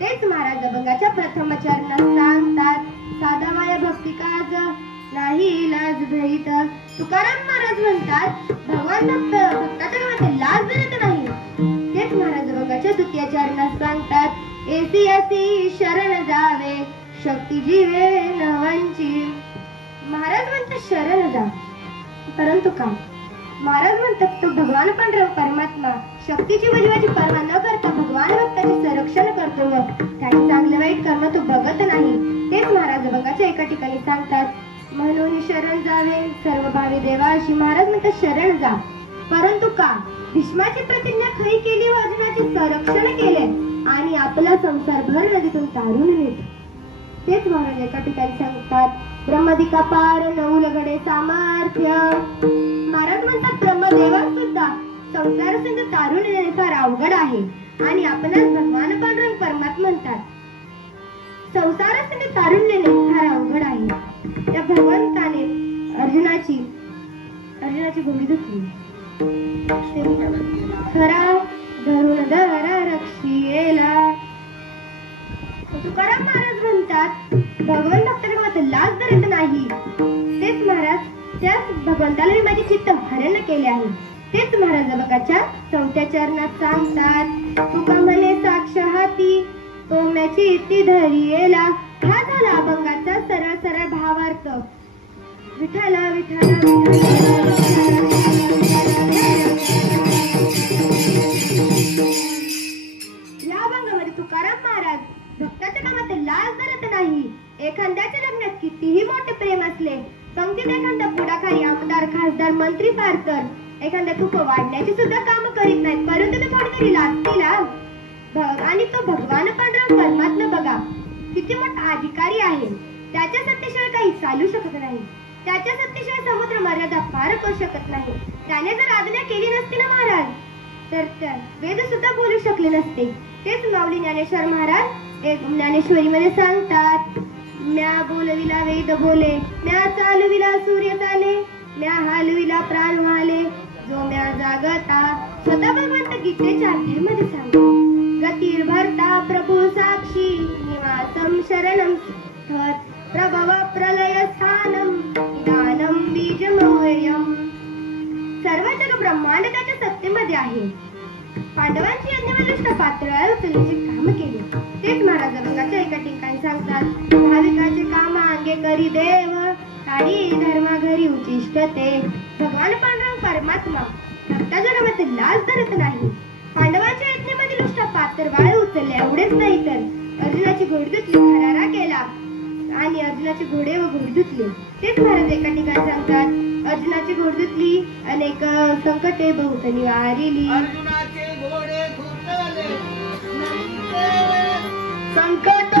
तेच महाराज अभंगाच्या प्रथम चरणात सांगतात. साधा माया भक्ती काज नाही इलाज भरीत. तुकाराम महाराज म्हणतात भगवान भक्ताच्या गावात लाज धरत नाही. तेच महाराज बघाच्या द्वितीय चरणात सांगतात एसी असी शरण जावे शक्ती जीवे नवंची. महाराज म्हणतात शरण जा, परंतु काय? महाराज म्हणतात तो भगवान पांडुरंग परमात्मा शक्तीची वजीवाची पर्वा न करता भगवान भक्ताचे संरक्षण करतो व त्याचे चांगले वाईट कर्म तो बघत नाही. तेच महाराज बघाच्या एका ठिकाणी सांगतात म्हणून शरण जावे सर्व भावी देवाशी. महाराज म्हणतात शरण जा, परंतु का? भीष्माची प्रतिज्ञा खरी केली व अर्जुनाचे संरक्षण केले आणि आपला संसार भर नदीतून तारून नेतो. तेच महाराज एका ठिकाणी सांगतात ब्रह्मदिका पार नवलगडे सामर्थ्य. महाराज म्हणतात ब्रह्मदेवा सुद्धा संसार सिंधू तारून नेणे फार अवघड आहे आणि आपणास भगवान पांडुरंग परमात्मा म्हणतात संसार सिंधू तारून नेणे फार अवघड आहे. त्या भगवंताने अर्जुनाची गोडी धुतली. खरा धरून धरा रक्षियेला. तुकाराम महाराज म्हणतात भगवान भक्ताच्या लाज धरत नाही. तेच महाराज त्याच भगवंताला मी माझे चित्त हरण केले आहे. तेच महाराज बघाच्या चौथ्या चरणात सांगतात तुका म्हणे साक्ष हाती कोम्याची इति धरियेला. हा झाला अभंगाचा सरळ सरळ भावार्थ. विठाला विठाला या अभंगामध्ये तुकाराम महाराज भक्ताच्या कामात लाज धरत नाही. एखाद्याच्या लग्नात कितीही मोठे प्रेम असले पंक्तीत एखादा पुढाकारी आमदार खासदार मंत्री फार तर एखाद्या तूप वाढण्याची सुद्धा काम करीत नाहीत, परंतु ते थोडीतरी लागतील. आणि तो भगवान पांडुरंग परमात्मा बघा किती मोठा अधिकारी आहे. त्याच्या सत्तेशिवाय काही चालू शकत नाही. त्याच्या सत्तेशिवाय समुद्र मर्यादा पार करू शकत नाही. त्याने जर आज्ञा केली नसती ना महाराज तर वेद सुद्धा बोलू शकले नसते. तेच माऊली ज्ञानेश्वर महाराज एक ज्ञानेश्वरीमध्ये सांगतात म्या बोलविला वेद बोले म्या चालविला सूर्य चाले म्या हालविला प्राण व्हाले जो म्या जागता. स्वतः भगवंत गीतेच्या अध्यायामध्ये सांगतो गतीर भरता प्रभू साक्षी निवासम शरणम स्थर प्रभव प्रलय स्थानम दानम बीजमौर्यम. सर्व जग ब्रह्मांड त्याच्या सत्तेमध्ये आहे. पांडवांची यज्ञवलिष्ठ पातळीवर उचलण्याचे काम केले. तेच महाराज अभंगाच्या एका ठिकाणी सांगतात भाविकाचे काम अंगे करी देव काढी धर्मा घरी उचिष्ट ते. भगवान पांडुरंग परमात्मा भक्ताच्या गावात लाज धरत नाही. पांडवांच्या यज्ञामध्ये नुसता पातळवाळे उचलले एवढेच नाही तर अर्जुनाची घोडी धुतली, खरारा केला आणि अर्जुनाचे घोडे व घोडी धुतले. तेच महाराज एका ठिकाणी सांगतात अर्जुनाची घोडी धुतली अनेक संकटे बहुत निवारिली. अर्जुनाचे घोडे धुतले संकट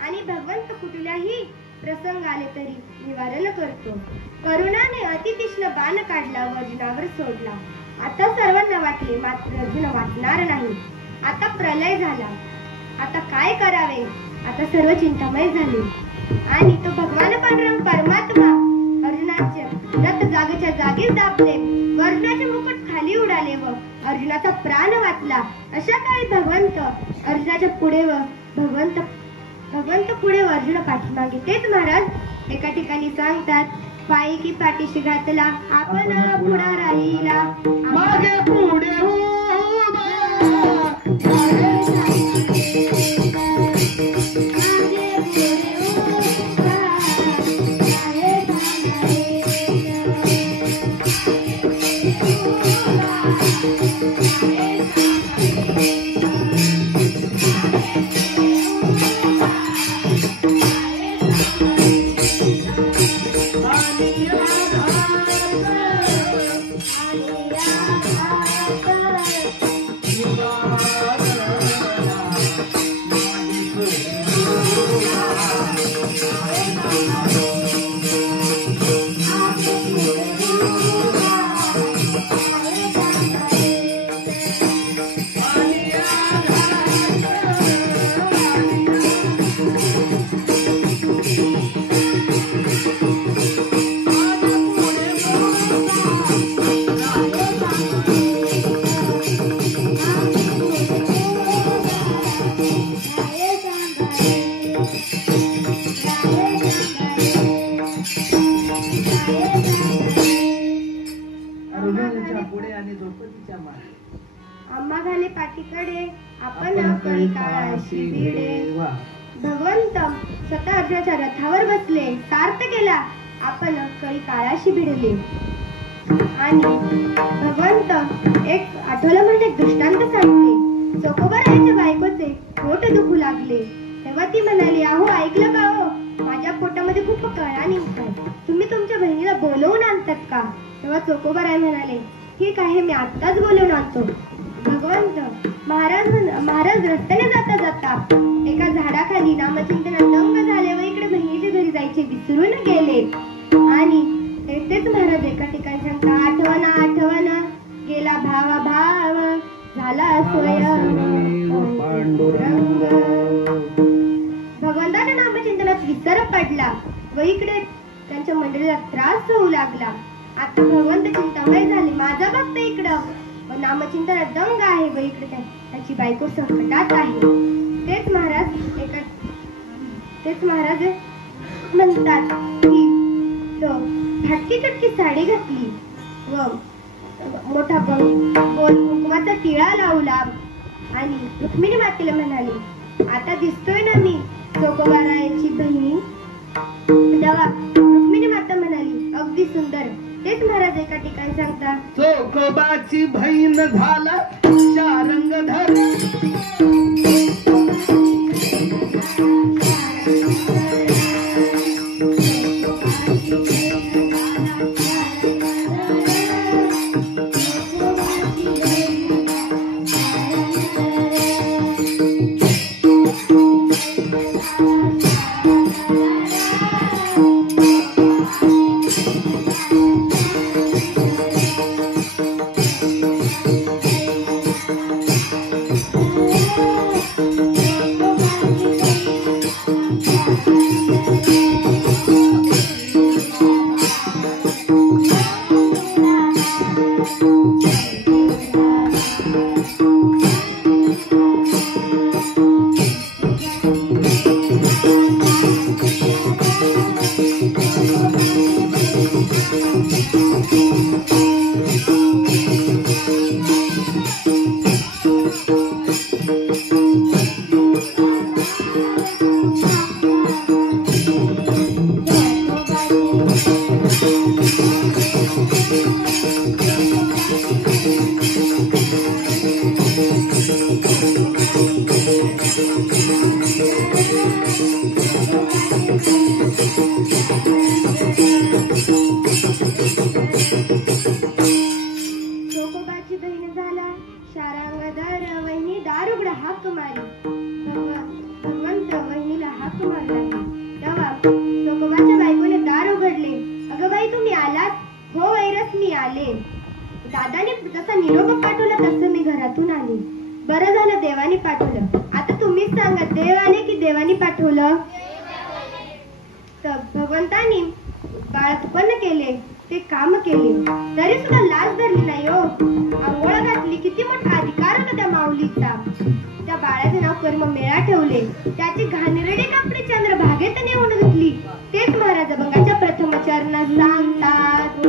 आणि भगवंत कुठल्याही प्रसंग आले तरी निवारण करतो. करुणाने अतितीक्ष्ण बाण काढला व अर्जुनावर सोडला. आता सर्वांना वाटले मात्र अर्जुन वाचणार नाही. आता प्रलय झाला. आता काय करावे? आता सर्व चिंतामय झाले आणि तो भगवान पांडुरंग परमात्मा अर्जुनाचे रथ जागेच्या जागीच दाबले व अर्जुनाचे मुकुट खाली उडाले व अर्जुनाचा प्राण वाचला. अशा काळी भगवंत अर्जुनाच्या पुढे व भगवंत पुढे अर्जुन पाठीमागे. तेच महाराज एका ठिकाणी सांगतात पायी की पाठीशी घातला आपण पुढा राहिला मागे पुढे अर्जुनाच्या पुढे आणि द्रौपदीच्या मागे. आम्हा घाले पाठीकडे आपण कळी काळाशी भिडे. वा. भगवंत स्वतः अर्जुनाच्या रथावर बसले. सार्थ केला आपण कळी काळाशी भिडले. आणि भगवंत एक आठवलं म्हणून एक दृष्टांत सांगते. चोखोबाराच्या बायकोचे पोट दुखू लागले. तेव्हा ती म्हणाली, अहो ऐकलं का हो, माझ्या पोटामध्ये खूप कळा निघतात, तुम्ही तुमच्या बहिणीला बोलवून आणतात का? तेव्हा चोखोबाराय म्हणाले, ठीक आहे, मी आत्ताच बोलवून आणतो. भगवंत महाराज रस्त्याने जाता जाता एका झाडाखाली नामचिंतनात दंग झाले व इकडे बहिणीच्या घरी जायचे विसरून गेले. आणि तेच महाराज एका ठिकाणी सांगता, आठवण गेला भावा भाव झाला स्वयं पांडुरंग. भगवंताच्या नामचिंतनात विसर पडला व इकडे त्यांच्या मंडळीला त्रास होऊ लागला. आता भगवंत चिंतामय झाले, माझा भक्त इकडं नामचिंतनात दंग आहे व इकडे त्याची बायको संकटात आहे. तेच महाराज म्हणतात की तो फाटकी तुटकी साडी घातली व मोठा गोल कुंकवाचा टिळा लावला आणि रुक्मिणी मातेला म्हणाले, आता दिसतोय ना मी चोखोबाराची बहीण? तेव्हा रुक्मिणी माता म्हणाली, अगदी सुंदर. तेच महाराज एका ठिकाणी सांगतात, चोखोबाची बहीण झाला शारंगधर. चोखोबाची बहीण झाला शारंगधर. वहिनी दारुगड हाक मारी. भगवंत वहिनीला हाक मारला. तेव्हा चोखोबाच्या बायकोने दार उघडले. अगं बाई, तुम्ही आलात? हो वैरस, मी आले. दादाने जसा निरोप पाठवला तसं मी घरातून आले. बरं झालं देवाने पाठवलं. आता तुम्हीच सांगा, देव आले की देवाने पाठवलं? तर भगवंतानी बाळ उत्पन्न केले, ते काम केले, तरी सुद्धा लाज धरली नाही हो. आंघोळ घातली, किती मोठा अधिकार होता त्या माऊलीचा. त्या बाळाचे नाव कर्ममेळा ठेवले. त्याची घाणेरडे कपडे चंद्रभागेत नेऊन धुतली. तेच महाराज अभंगाच्या प्रथम चरणात सांगतात.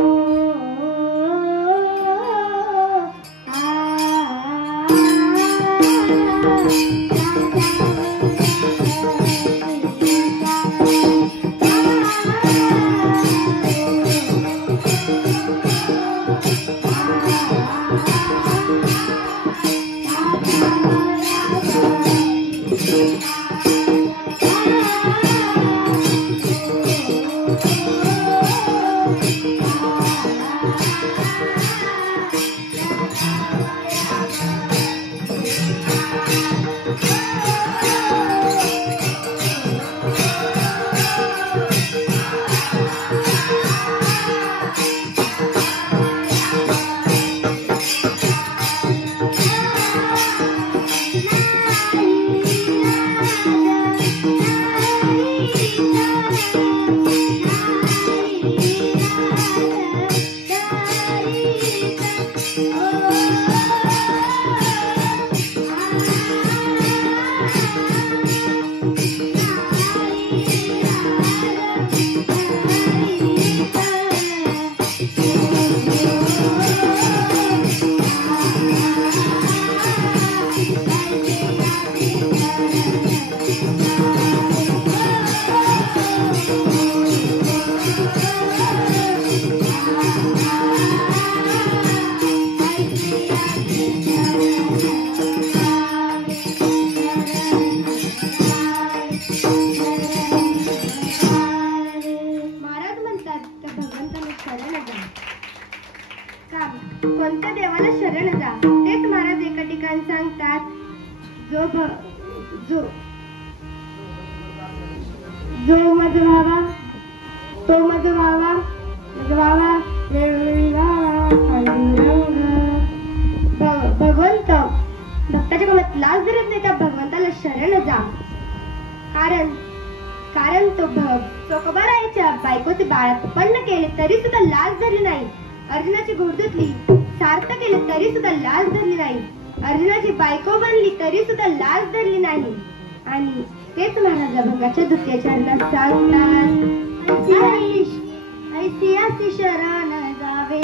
कोणत्या देवाला शरण जा. तेच महाराज एका ठिकाणी सांगतात, जो मज व्हावा तो मज व्हावा, वेळोवेळी व्हावा पांडुरंग. भगवंत भक्ताच्या कामात लाज धरत नाही, त्या भगवंताला शरण जा. कारण तो चोखोबाराच्या बायकोचे बाळपण केले तरी सुद्धा लाज धरली नाही. अर्जुनाची घोडदुतली सार्थ केले तरी सुद्धा लाज धरली नाही. अर्जुनाची बायको बनली तरी सुद्धा लाज धरली नाही. आणि तेच महाराज अभंगाच्या द्वितीय चरणात सांगतात, ऐतिहासिक शरण जावे,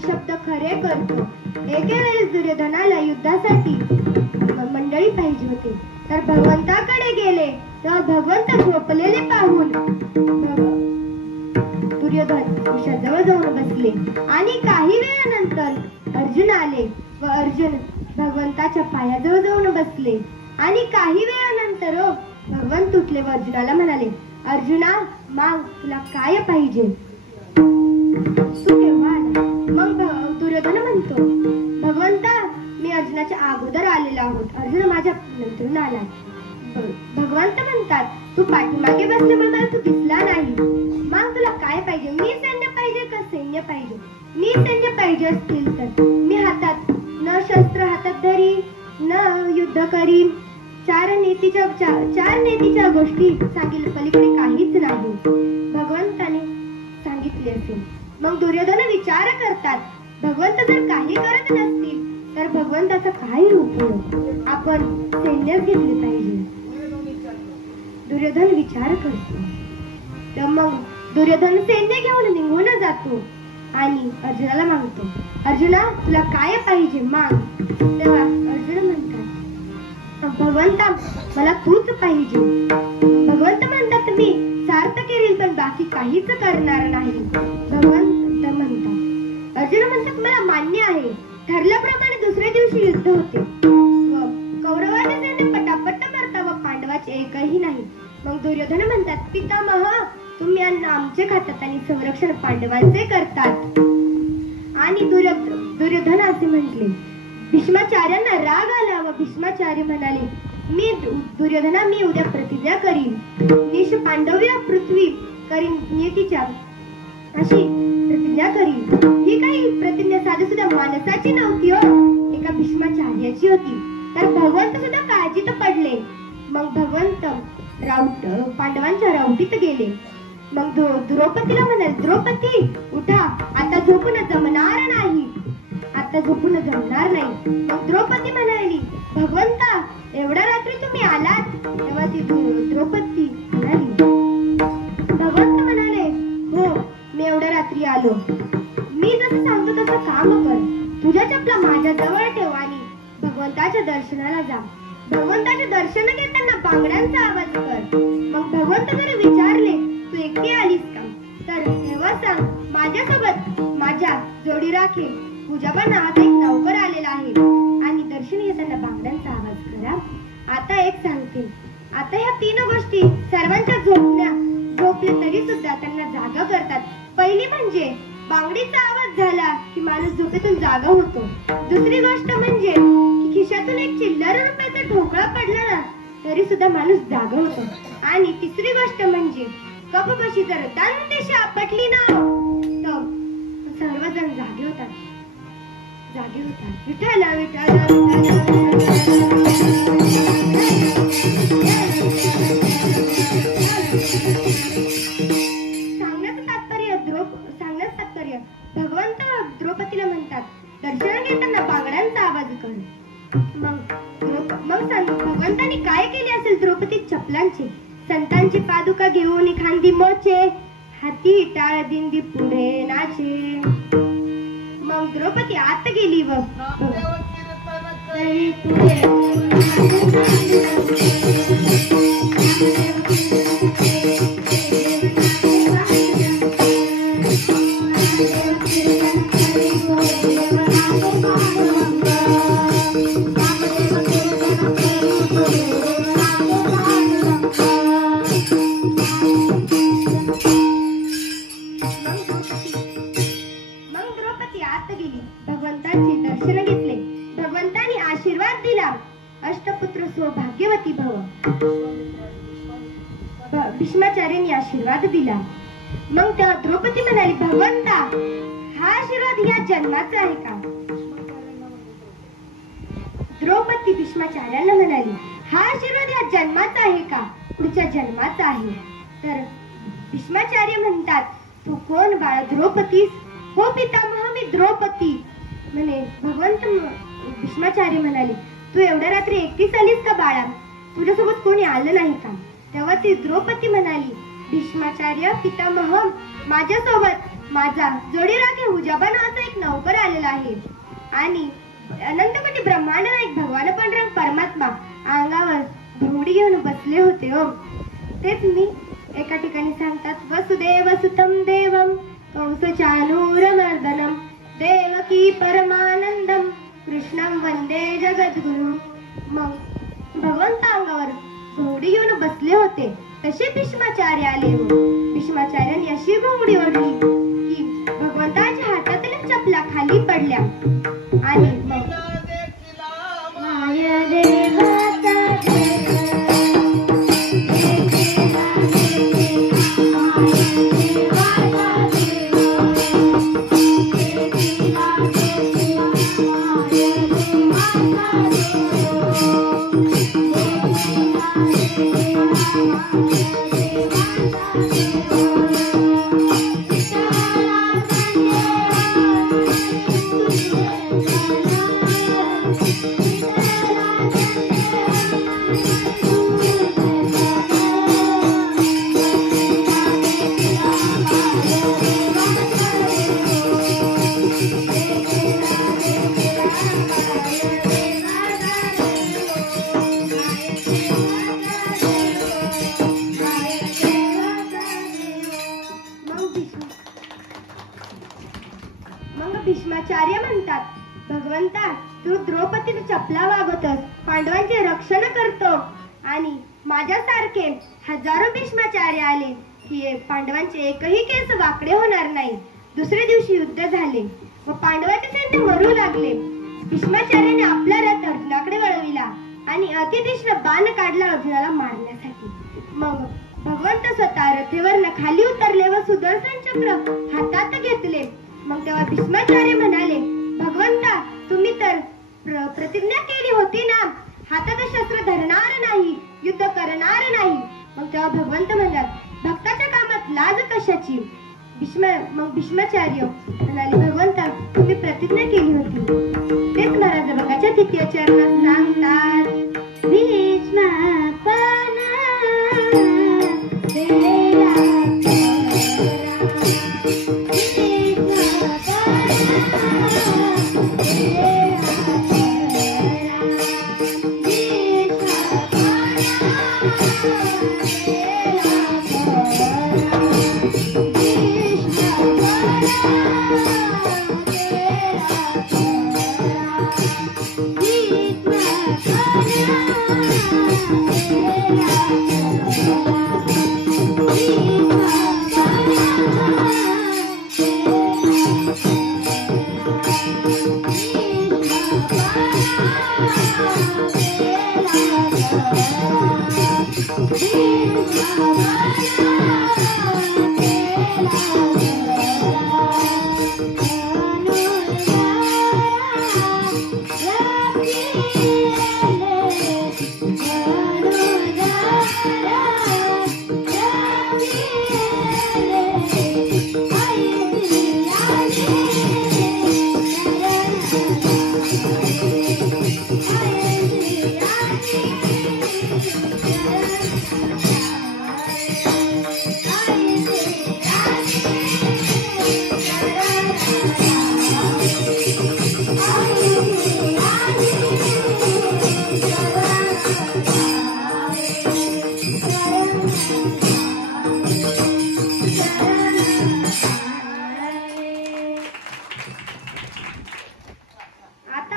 शब्द खरे करतो. एके वेळेस दुर्योधनाला युद्धासाठी मंडळी पाहिजे होते, तर भगवंताकडे गेले. तेव्हा भगवंत झोपलेले पाहून दुर्योधन जवळ जाऊन बसले. आणि काही वेळानंतर अर्जुन आले व अर्जुन भगवंताच्या पायाजवळ जाऊन बसले. आणि काही वेळानंतर भगवंत उठले व अर्जुनाला म्हणाले, अर्जुना माग, तुला काय पाहिजे? तू केव्हा आला? मग दुर्योधन म्हणतो, भगवंता, मी अर्जुनाच्या अगोदर आलेला आहोत, अर्जुन माझ्या नंतरून आला. भगवंत म्हणतात, तू पाठीमागे बसल्याबद्दल तू दिसला नाही. मग तुला काय पाहिजे? मी सैन्य पाहिजे का सैन्य पाहिजे? मी सैन्य पाहिजे असतील तर मी हातात न शस्त्र हातात धरी, न युद्ध करी. चार नेतीच्या गोष्टी सांगितल्या पलीकडे काहीच नाही, भगवंताने सांगितले असेल. मग दुर्योधन विचार करतात, भगवंत जर काही करत नसतील तर भगवंताचा काय उपयोग? आपण सैन्य घेतले पाहिजे. दुर्योधन विचार करतो. तर मग दुर्योधन सैन्य घेऊन निघून जातो आणि अर्जुनाला मागतो, अर्जुना, तुला काय पाहिजे? माग. तेव्हा अर्जुन म्हणतात, भगवंता, मला तूच पाहिजे. भगवंत म्हणतात, मी सार्थ केली पण बाकी काहीच करणार नाही. भगवंत म्हणतात, अर्जुन म्हणतात, मला मान्य आहे. ठरल्याप्रमाणे दुसऱ्या दिवशी युद्ध होते व कौरवाचे सैन्य पटापट मरता व पांडवाचे एकही नाही. मग दुर्योधन म्हणतात, पितामह, तुम्ही आमचे खातात आणि संरक्षण पांडवांचे करतात. आणि दुर्योधन असे म्हटले. भीष्माचार्यांना राग आला व भीष्माचार्य म्हणाले, दुर्योधना, मी उद्या प्रतिज्ञा करीन, निश पांडव्य पृथ्वी करीन नियतीच्या, अशी प्रतिज्ञा करीन. ही काही प्रतिज्ञा साधी सुद्धा माणसाची नव्हती हो, एका भीष्माचार्याची होती. तर भगवंत सुद्धा काळजीत पडले. मग भगवंत पांडवांच्या रावटीत गेले. मग द्रौपदीला म्हणाले, द्रौपदी, उठा, आता झोपून जमणार नाही, आता झोपून जमणार नाही. मग द्रौपदी म्हणाली, भगवंता, एवढ्या रात्री तुम्ही आलात? तेव्हा ती द्रौपदी म्हणाली, भगवंत म्हणाले, हो, मी एवढ्या रात्री आलो. मी जसं सांगतो तसं काम कर. तुझ्या चपला माझ्या जवळ ठेव आणि भगवंताच्या दर्शनाला जा. भगवंताचे दर्शन घेताना बांगड्यांचा आवाज कर. मग भगवंत जर विचारले, तू एकटी आलीस का? तर तेव्हा सांग, माझ्यासोबत माझ्या जोडी राखे पूजाबा नावाचा एक नौकर आलेला आहे आणि दर्शन घेताना बांगड्यांचा आवाज करा. आता एक सांगते, आता ह्या 3 गोष्टी सर्वांच्या झोपले तरी सुद्धा त्यांना जागा करतात. पहिली म्हणजे बांगडीचा आवाज झाला की माणूस झोपेतून जागा होतो. दुसरी गोष्ट म्हणजे की खिशातून एक चिल्लर रुपयाचा ठोकळा पडला ना तरी सुद्धा माणूस जागा होतो. आणि तिसरी गोष्ट म्हणजे कपबशी जर दंदिशी आपटली ना तर सर्वजण जागे होतात. विठाला विठाला सांगण्याचं तात्पर्य भगवंत द्रौपदीला म्हणतात दर्शन घेताना बांगड्यांचा आवाज कर. मग भगवंतांनी काय केले असेल द्रौपदी चपलांचे. संतांची पादुका घेऊन खांदी मोचे, हाती टाळ दिंडी पुढे नाचे. मग द्रौपदी आत गेली व भगवंतांचे दर्शन घेतले. भगवंतांनी आशीर्वाद दिला अष्टपुत्र सौभाग्यवती भव. भीष्माचार्यांनी आशीर्वाद दिला. मग तेव्हा द्रौपदी म्हणाली भगवंता हा आशीर्वाद या जन्माचा आहे का. द्रौपदी भीष्माचार्यांना म्हणाली हा आशीर्वाद या जन्माचा आहे का पुढच्या जन्माचा आहे. तर भीष्माचार्य म्हणतात तू कोण बाळ द्रौपदीस. हो पितामह मी द्रौपदी म्हणे. भगवंत भीष्माचार्य म्हणाले तू एवढ्या रात्री एकटीच आलीस का बाळा. तुझ्यासोबत कोणी आलं नाही का. तेव्हा ती द्रौपदी म्हणाली भीष्माचार्य पितामह माझ्यासोबत माझा जोडीराखे हुजाबा नावाचा एक नौकर आलेला आहे आणि अनंतकोटी ब्रह्मांड एक भगवान पांडुरंग परमात्मा अंगावर घोडी घेऊन बसले होते. हो तेच मी एका ठिकाणी सांगतात वसुदेव सुतम देवम कंसचानूरमर्दनम देवकी परमानंदम कृष्णं वंदे जगद्गुरु. मग भगवंत अंगावर घोडी घेऊन बसले होते तसे भीष्माचार्य आले. भीष्माचार्यांनी अशी घोडी ओढली की भगवंताच्या हातातील चपला खाली पडल्या आणि मग भीष्माचार्य म्हणतात भगवंता तू द्रौपदीची चपला वागवतोस पांडवांचे रक्षण करतो आणि माझ्यासारखे हजारो भीष्माचार्य आले की पांडवांचे एकही केस वाकडे होणार नाही. दुसऱ्या दिवशी युद्ध झाले व पांडवांचे सैन्य मरू लागले. भीष्माचार्याने आपला रथ अर्जुनाकडे वळविला आणि अतितीक्ष्ण बाण काढला अर्जुनाला मारण्यासाठी. मग भगवंत स्वतः रथेवरनं खाली उतरले व सुदर्शन चक्र हातात घेतले. मग तेव्हा भीष्माचार्य म्हणाले भगवंता तुम्ही तर प्रतिज्ञा केली होती ना हातात शस्त्र धरणार नाही युद्ध करणार नाही. मग तेव्हा भगवंत म्हणतात भक्ताच्या कामात लाज कशाची. मग भीष्माचार्य म्हणाले भगवंता तुम्ही प्रतिज्ञा केली होती. तेच महाराज बघाच्या तृतीय चरणात सांगतात भीष्मा आता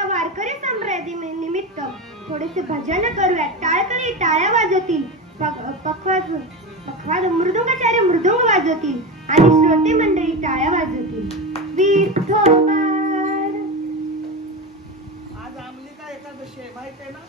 वारकरी संप्रांती निमित्त थोडेसे भजन करूयात. टाळकरी टाळ्या वाजवतील, पखवाज मृदुंगाचार्य मृदुंग वाजवतील आणि श्रोते मंडळी टाळ्या वाजवतील. विठोबा आज आमलिका एकादशी आहे माहित आहे ना.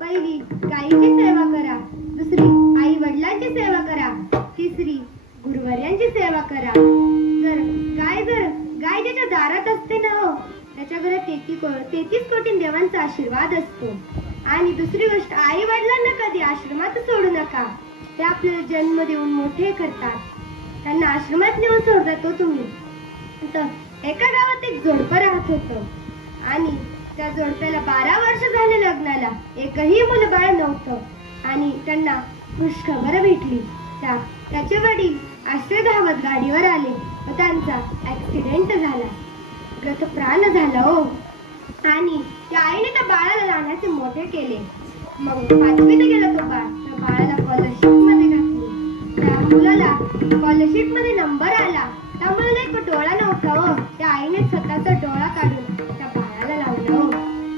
पहिली गायीची सेवा करा, दुसरी आई वडिलांची सेवा करा, तिसरी गुरुवर्यांची सेवा करा. जर गाय ज्याच्या दारात असते ना हो, त्याच्या घरात 33 कोटी देवांचा आशीर्वाद असतो. आणि दुसरी गोष्ट, आई वडिलांना कधी आश्रमात सोडू नका. ते आपल्याला जन्म देऊन मोठे करतात, त्यांना आश्रमात नेऊन सोडतात. तो तुम्ही तर एका गावात एक जोडपं राहत होतं आणि त्या जोडप्याला 12 वर्ष झाले लग्नाला. एकही मुलबाळ नव्हतं आणि त्यांना खुशखबर भेटली. त्याचे वडील आश्रय धावत गाडीवर आले व त्यांचा ऍक्सिडेंट झाला, गतप्राण झाला हो. आणि त्या आईने त्या बाळाला लहानाचे मोठे केले. मग 5वीत गेला तो बाळ. त्या बाळाला स्कॉलरशिप मध्ये घातली. त्या मुलाला स्कॉलरशिप मध्ये नंबर आला. त्या मुलाला एक डोळा नव्हता स्वतःचा डोळा काढून त्या बाळाला लावलं.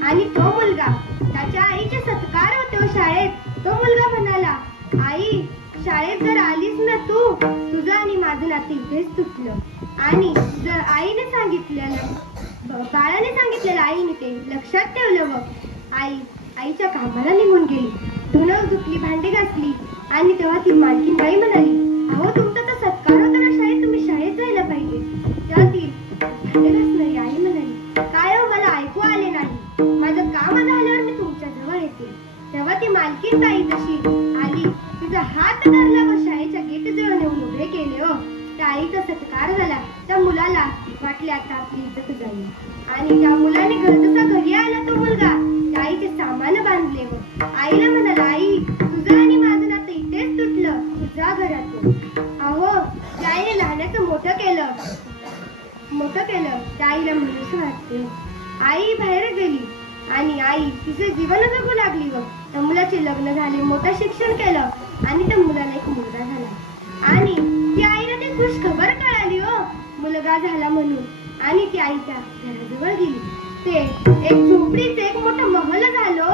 आणि तो मुलगा त्याच्या आईचे सत्कार होते शाळेत. तो मुलगा म्हणाला, आई, शाळेत जर आलीस ना तू, तुझं आणि माझं नातं इथेच तुटलं. आणि जर आईने सांगितलेलं, बाळाने सांगितलेलं आईने ते लक्षात ठेवलं व आईच्या कामाला निघून गेली. धुणं धुतली, भांडी घासली. आणि तेव्हा ती मालकीन बाई म्हणाली, अहो, तुमचा तर सत्कार होता ना शाळेत, तुम्ही शाळेत जायला पाहिजे. तेव्हा ती भांडी घासणारी आई म्हणाली, काय हो, मला ऐकू आले नाही, माझं काम झाल्यावर मी तुमच्या जवळ येते. तेव्हा ती मालकीन बाई जशी आली, तिचा हात धरला व शाळेच्या गेट जवळ नेऊन उभे केले. हो, त्या आईचा सत्कार झाला. त्या मुलाला वाटले आता आपली इज्जत जाईल. आणि त्या मुलाने घरचा घरी आला तो मुलगा, त्या आईचे सामान बांधले व आईला म्हणाला, आई, तुझं आणि माझं नातं इथेच तुटलं, तुझ्या घरातून. अहो, त्या आईने लहानाचं मोठं केलं. त्या आईला म्हणून वाटते. आई बाहेर गेली आणि आई तिचे जीवन जगू लागली व त्या मुलाचे लग्न झाले, मोठं शिक्षण केलं आणि त्या मुलाला एक मुलगा झाला. आणि ती आईला ती खुश खबर कळाली हो, मुलगा झाला म्हणून. आणि ती आई त्या घराजवळ गेली. ते एक झोपडीचे एक मोठं महल झालं.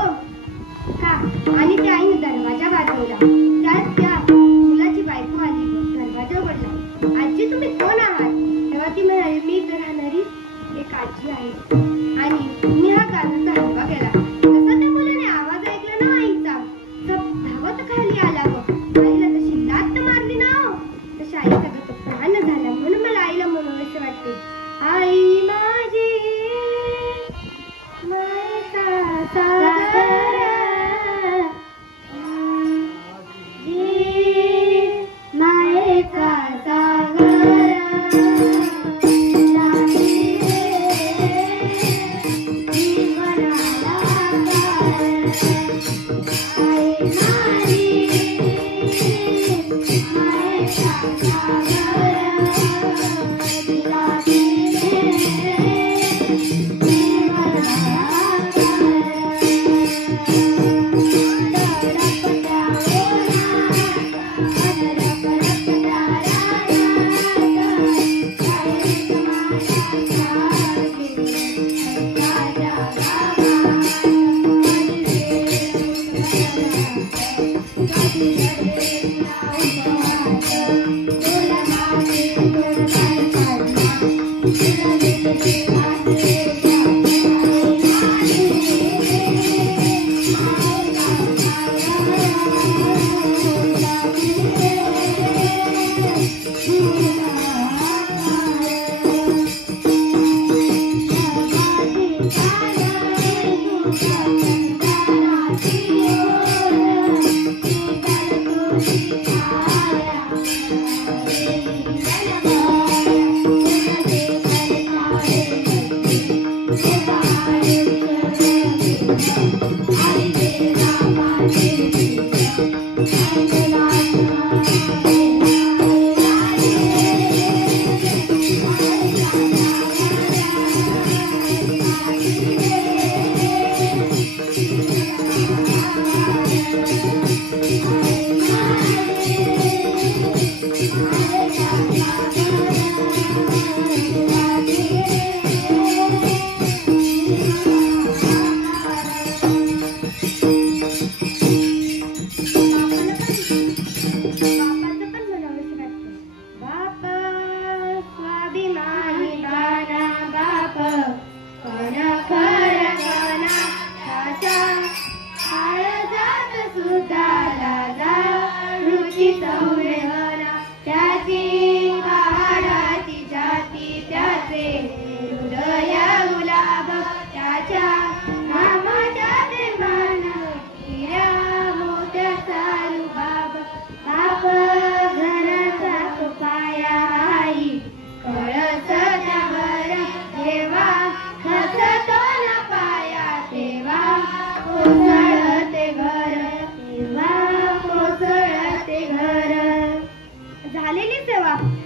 आणि त्या आईने दरवाजा वाजवला. त्यात त्या मुलाची बायको आली व दरवाजा उघडला. आजी, तुम्ही कोण आहात? तेव्हा ती म्हणाली, मी इथं राहणारी एक आजी आहे आणि मी हा गाजरचा हलवा केला. तसा त्या मुलाने आवाज ऐकला ना आईचा, धावत खाली आला व आईला तशी लाथ मारली ना, तशी आईचा गत प्राण झाला. म्हणून मला आईला म्हणून असं वाटते, आई माझी मायेचा सागर, मायेचा सागर,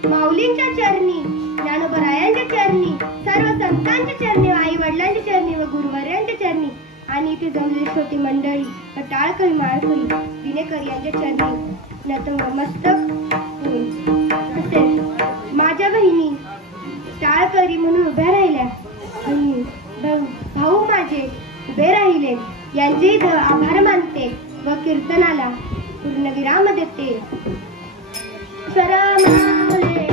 माऊलींच्या चरणी, ज्ञानोबरायांच्या चरणी, सर्व संतांच्या चरणी, आई वडिलांच्या चरणी व गुरुवर्यांच्या चरणी आणि इथे जमलेली छोटी मंडळी, टाळकरी, माळकरी, विनेकर यांच्या चरणी नतमस्तक होऊन तसेच माझ्या बहिणी टाळकरी म्हणून उभ्या राहिल्या आणि भाऊ माझे उभे राहिले यांचे इथं आभार मानते व कीर्तनाला पूर्णविराम देते. शरमावले